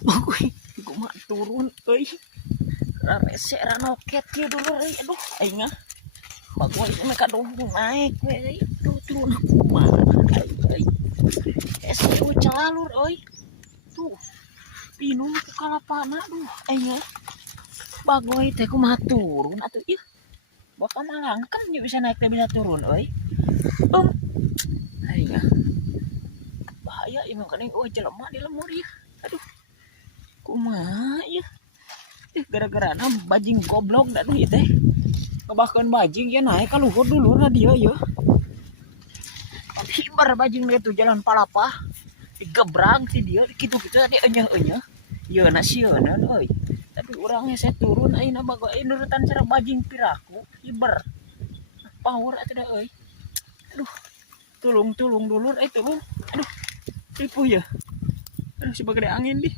Bagus, gue mah turun, euy. Rese ranoket kieu dulu euy. Aduh, aing mah. Bagus ini mereka dongkung naik we. Tuh turun aku mah. Euy. Es kieu calalur euy. Tuh. Pinung ku kalapana duh aing mah. Bagus teh kumaha turun atuh ieu. Bakal malangkan nya bisa naik teh bisa turun euy. Aing mah. Bahaya ieu mah kene jelema di lemur ieu. Aduh. Kumaha ieu? Gara-gara bajing goblok dah duit teh kebahkan bajing ya naik ke luhur dulu nah dia ya hibar bajing dia tuh jalan palapa digebrang si dia gitu kita dia enyah ya nasional oi tapi orangnya saya turun aina bago nurutan cara bajing piraku hibar power atuh da euy aduh tulung dulur tulung aduh tipu ya aduh si bagede angin di